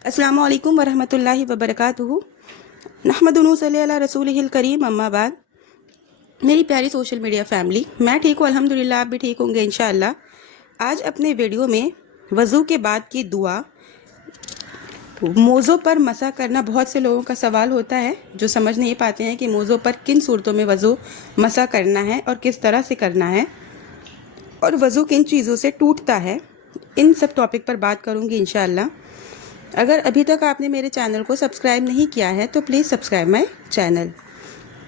अस्सलाम वालेकुम वरहमतुल्लाहि वबरकातुहू। नहमदुहु सल्ली अला रसूलिहिल करीम, अम्मा बाद। मेरी प्यारी सोशल मीडिया फैमिली, मैं ठीक हूँ अल्हम्दुलिल्लाह, आप भी ठीक होंगे इंशाअल्लाह। आज अपने वीडियो में वज़ू के बाद की दुआ, मोज़ों पर मसा करना बहुत से लोगों का सवाल होता है जो समझ नहीं पाते हैं कि मोज़ों पर किन सूरतों में वज़ू मसा करना है और किस तरह से करना है और वज़ू किन चीज़ों से टूटता है। इन सब टॉपिक पर बात करूँगी इंशाअल्लाह। अगर अभी तक आपने मेरे चैनल को सब्सक्राइब नहीं किया है तो प्लीज़ सब्सक्राइब माय चैनल।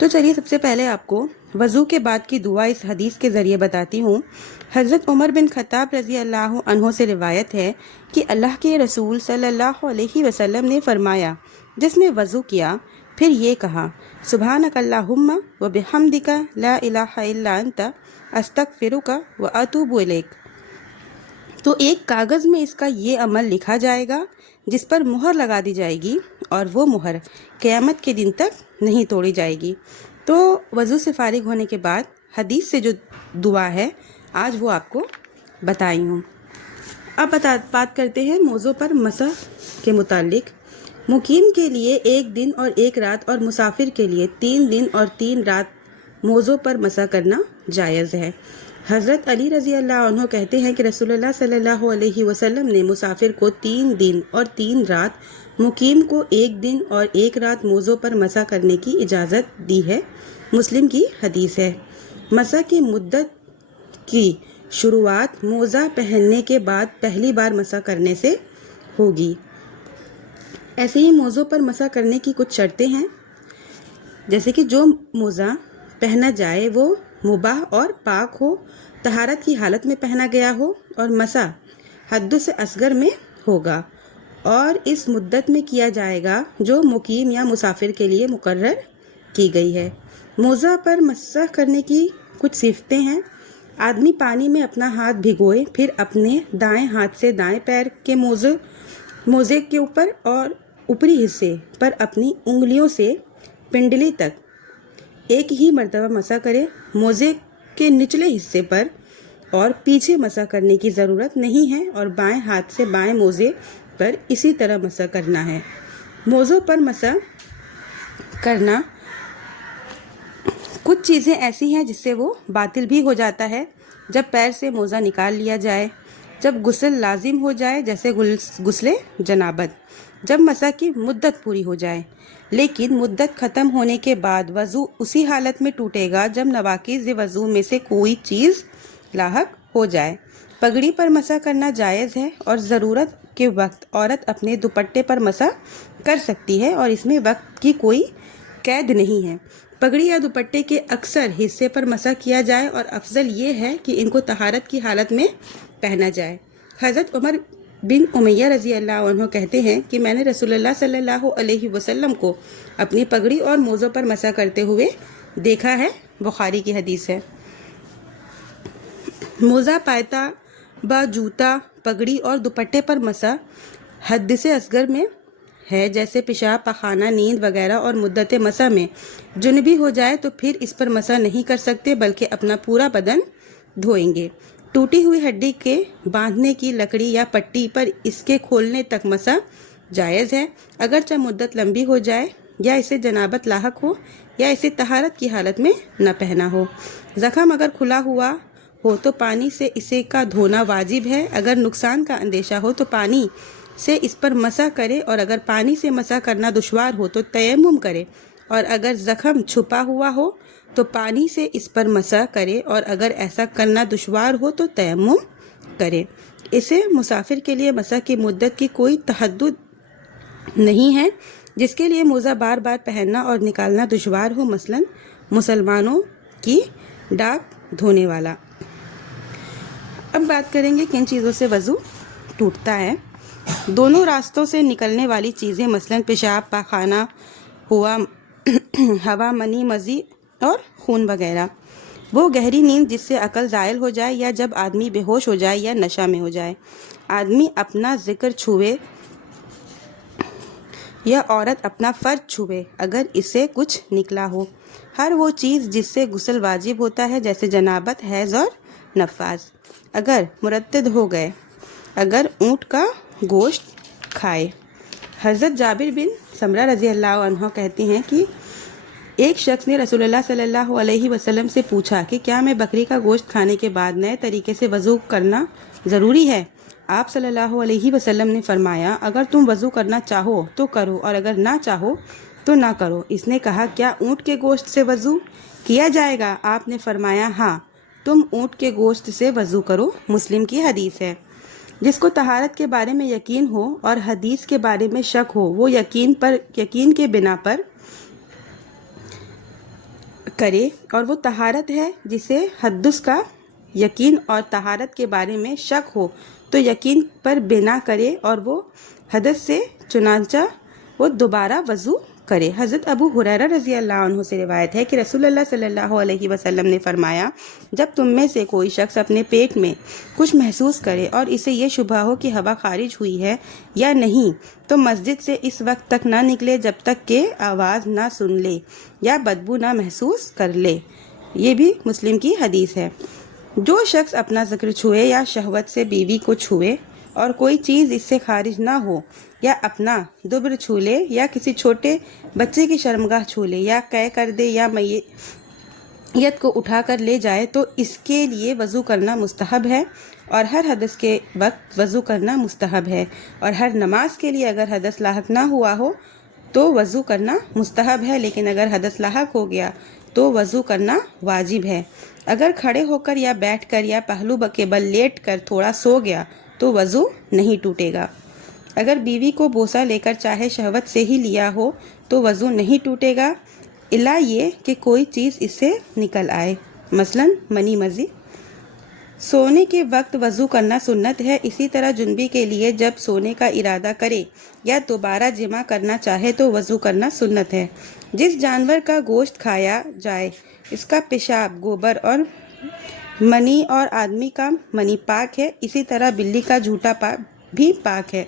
तो चलिए सबसे पहले आपको वज़ू के बाद की दुआ इस हदीस के ज़रिए बताती हूँ। हज़रत उमर बिन ख़त्ताब रज़ी अल्लाह अन्हो से रिवायत है कि अल्लाह के रसूल सल्लल्लाहु अलैहि वसल्लम ने फरमाया, जिसने वज़ू किया फिर ये कहा, सुबहानक अल्लाहुम्मा व बिहम्दिका ला इलाहा इल्ला अंता अस्तगफिरुका व अतूबु इलैक, तो एक कागज़ में इसका ये अमल लिखा जाएगा जिस पर मुहर लगा दी जाएगी और वो मुहर क़यामत के दिन तक नहीं तोड़ी जाएगी। तो वज़ू से फ़ारिग होने के बाद हदीस से जो दुआ है आज वो आपको बताई हूँ। अब बात करते हैं मोज़ों पर मसा के मुतालिक। मुकीम के लिए 1 दिन और 1 रात और मुसाफिर के लिए 3 दिन और 3 रात मोज़ों पर मसा करना जायज़ है। हज़रत अली रज़ी अल्लाह अन्हु कहते हैं कि रसूलुल्लाह सल्लल्लाहु अलैहि वसल्लम ने मुसाफिर को 3 दिन और 3 रात, मुकीम को 1 दिन और 1 रात मोज़ों पर मसा करने की इजाज़त दी है। मुस्लिम की हदीस है। मसा की मुद्दत की शुरुआत मोज़ा पहनने के बाद पहली बार मसा करने से होगी। ऐसे ही मोज़ों पर मसा करने की कुछ शर्तें हैं, जैसे कि जो मोज़ा पहना जाए वो मुबाह और पाक हो, तहारत की हालत में पहना गया हो और मसा हद से असगर में होगा और इस मुद्दत में किया जाएगा जो मुकीम या मुसाफिर के लिए मुकर्रर की गई है। मोज़ा पर मसा करने की कुछ सिफतें हैं। आदमी पानी में अपना हाथ भिगोए, फिर अपने दाएं हाथ से दाएं पैर के मोज़े के ऊपर और ऊपरी हिस्से पर अपनी उंगलियों से पिंडली तक एक ही मर्तबा मसा करे। मोज़े के निचले हिस्से पर और पीछे मसा करने की ज़रूरत नहीं है और बाएं हाथ से बाएं मोज़े पर इसी तरह मसा करना है। मोज़ों पर मसा करना कुछ चीज़ें ऐसी हैं जिससे वो बातिल भी हो जाता है। जब पैर से मोज़ा निकाल लिया जाए, जब गुस्ल लाजिम हो जाए जैसे गुस्ले जनाबत, जब मसा की मुद्दत पूरी हो जाए। लेकिन मुद्दत ख़त्म होने के बाद वज़ू उसी हालत में टूटेगा जब नवाकिज़ वज़ू में से कोई चीज़ लाहक हो जाए। पगड़ी पर मसा करना जायज़ है और ज़रूरत के वक्त औरत अपने दुपट्टे पर मसा कर सकती है और इसमें वक्त की कोई कैद नहीं है। पगड़ी या दुपट्टे के अक्सर हिस्से पर मसा किया जाए और अफजल ये है कि इनको तहारत की हालत में पहना जाए। हज़रत उमर बिन उमैया रज़ी अल्लाह अन्हु कहते हैं कि मैंने रसूलुल्लाह सल्लल्लाहु अलैहि वसल्लम को अपनी पगड़ी और मोज़ों पर मसा करते हुए देखा है। बुखारी की हदीस है। मोज़ा, पायता व जूता, पगड़ी और दुपट्टे पर मसा हद से असगर में है, जैसे पेशाब, पखाना, नींद वगैरह, और मुद्दत मसा में जुनबी हो जाए तो फिर इस पर मसा नहीं कर सकते बल्कि अपना पूरा बदन धोएंगे। टूटी हुई हड्डी के बांधने की लकड़ी या पट्टी पर इसके खोलने तक मसा जायज़ है, अगरचे मुद्दत लंबी हो जाए या इसे जनाबत लाहक हो या इसे तहारत की हालत में न पहना हो। ज़ख़म अगर खुला हुआ हो तो पानी से इसे का धोना वाजिब है। अगर नुकसान का अंदेशा हो तो पानी से इस पर मसा करे और अगर पानी से मसा करना दुश्वार हो तो तयम्मुम करे और अगर ज़ख़म छुपा हुआ हो तो पानी से इस पर मसा करे और अगर ऐसा करना दुश्वार हो तो तयम्मुम करे। इसे मुसाफिर के लिए मसा की मुद्दत की कोई तहद्दुद नहीं है जिसके लिए मोज़ा बार बार पहनना और निकालना दुश्वार हो, मसलन मुसलमानों की डाक धोने वाला। अब बात करेंगे किन चीज़ों से वज़ू टूटता है। दोनों रास्तों से निकलने वाली चीज़ें, मसलन पेशाब, पाखाना हुआ, हवा, मनी, मज़ी और खून वगैरह। वो गहरी नींद जिससे अकल ज़ायल हो जाए या जब आदमी बेहोश हो जाए या नशा में हो जाए। आदमी अपना ज़िक्र छुए या औरत अपना फ़र्ज छुए अगर इससे कुछ निकला हो। हर वो चीज़ जिससे गुस्ल वाजिब होता है जैसे जनाबत, हैज़ और नफास अगर मुरतद हो गए। अगर ऊँट का गोश्त खाए। حضرت جابر بن سمرہ رضی اللہ عنہ کہتے ہیں کہ ایک شخص نے رسول اللہ صلی اللہ علیہ وسلم سے پوچھا کہ کیا میں بکری کا گوشت کھانے کے بعد نئے طریقے سے وضو کرنا ضروری ہے؟ آپ صلی اللہ علیہ وسلم نے فرمایا اگر تم وضو کرنا چاہو تو کرو اور اگر نہ چاہو تو نہ کرو۔ اس نے کہا کیا اونٹ کے گوشت سے وضو کیا جائے گا؟ آپ نے فرمایا ہاں، تم اونٹ کے گوشت سے وضو کرو۔ مسلم کی حدیث ہے۔ جس کو طہارت کے بارے میں یقین ہو اور حدیث کے بارے میں شک ہو وہ یقین کے بنا پر کرے، اور وہ طہارت ہے جسے حدث کا یقین اور طہارت کے بارے میں شک ہو تو یقین پر بنا کرے، اور وہ حدث سے چنانچہ وہ دوبارہ وضو کرے۔ حضرت ابو ہریرہ رضی اللہ عنہ سے روایت ہے کہ رسول اللہ صلی اللہ علیہ وسلم نے فرمایا جب تم میں سے کوئی شخص اپنے پیٹ میں کچھ محسوس کرے اور اسے یہ شبہ ہو کہ ہوا خارج ہوئی ہے یا نہیں تو مسجد سے اس وقت تک نہ نکلے جب تک کہ آواز نہ سن لے یا بدبو نہ محسوس کر لے۔ یہ بھی مسلم کی حدیث ہے۔ جو شخص اپنا ذکر چھوئے یا شہوت سے بیوی کو چھوئے اور کوئی چیز اس سے خارج نہ ہو، یا اپنا دبر چھو لے یا کسی چھوٹے بچے کی شرمگاہ چھو لے یا قے کر دے یا میت کو اٹھا کر لے جائے تو اس کے لیے وضو کرنا مستحب ہے، اور ہر حدث کے وقت وضو کرنا مستحب ہے، اور ہر نماز کے لیے اگر حدث لاحق نہ ہوا ہو تو وضو کرنا مستحب ہے، لیکن اگر حدث لاحق ہو گیا تو وضو کرنا واجب ہے۔ اگر کھڑے ہو کر یا بیٹھ کر یا پہلو کے بل لیٹ کر تھوڑا سو گیا تو وضو نہیں ٹوٹے گا۔ اگر بیوی کو بوسہ لے کر چاہے شہوت سے ہی لیا ہو تو وضو نہیں ٹوٹے گا، الا یہ کہ کوئی چیز اس سے نکل آئے، مثلا منی مزی۔ سونے کے وقت وضو کرنا سنت ہے۔ اسی طرح جنبی کے لیے جب سونے کا ارادہ کرے یا دوبارہ جمع کرنا چاہے تو وضو کرنا سنت ہے۔ جس جانور کا گوشت کھایا جائے اس کا پیشاب، گوبر اور منی اور آدمی کا منی پاک ہے، اسی طرح بلی کا جھوٹا بھی پاک ہے۔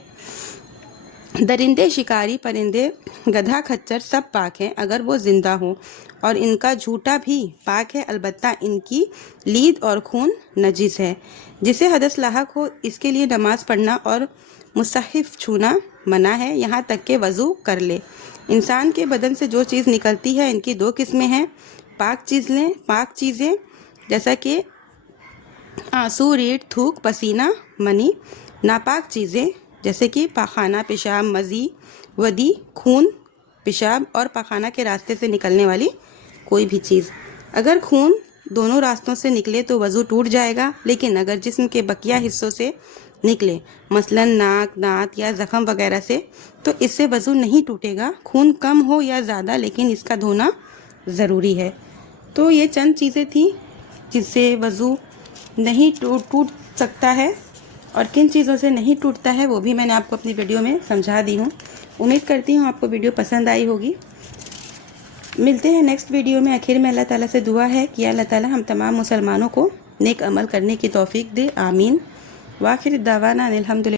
درندے، شکاری پرندے، گدھا، کھچر سب پاک ہیں اگر وہ زندہ ہوں، اور ان کا جھوٹا بھی پاک ہے، البتہ ان کی لید اور خون نجس ہے۔ جسے حدث لاحق ہو اس کے لیے نماز پڑھنا اور مصحف چھونا منع ہے، یہاں تک کہ وضو کر لے۔ انسان کے بدن سے جو چیز نکلتی ہے ان کی دو قسمیں ہیں، پاک چیزیں جیسا کہ آنسو، ریڑھ، تھوک، پسینہ، منی، ناپاک چیزیں جیسے کہ پاخانہ، پیشاب، مزی، ودی، خون، پیشاب اور پاخانہ کے راستے سے نکلنے والی کوئی بھی چیز۔ اگر خون دونوں راستوں سے نکلے تو وضو ٹوٹ جائے گا، لیکن اگر جسم کے بقیہ حصوں سے نکلے، مثلا ناک، دانت یا زخم وغیرہ سے، تو اس سے وضو نہیں ٹوٹے گا، خون کم ہو یا زیادہ، لیکن اس کا دھونا ضروری ہے۔ تو یہ چند چیزیں تھیں جس سے وضو نہیں ٹوٹ سکتا ہے، اور کن چیزوں سے نہیں ٹوٹتا ہے وہ بھی میں نے آپ کو اپنی ویڈیو میں سمجھا دی ہوں۔ امید کرتی ہوں آپ کو ویڈیو پسند آئی ہوگی۔ ملتے ہیں نیکسٹ ویڈیو میں۔ آخر میں اللہ تعالیٰ سے دعا ہے کہ اللہ تعالیٰ ہم تمام مسلمانوں کو نیک عمل کرنے کی توفیق دے، آمین۔ وآخر دعوانا الحمدللہ۔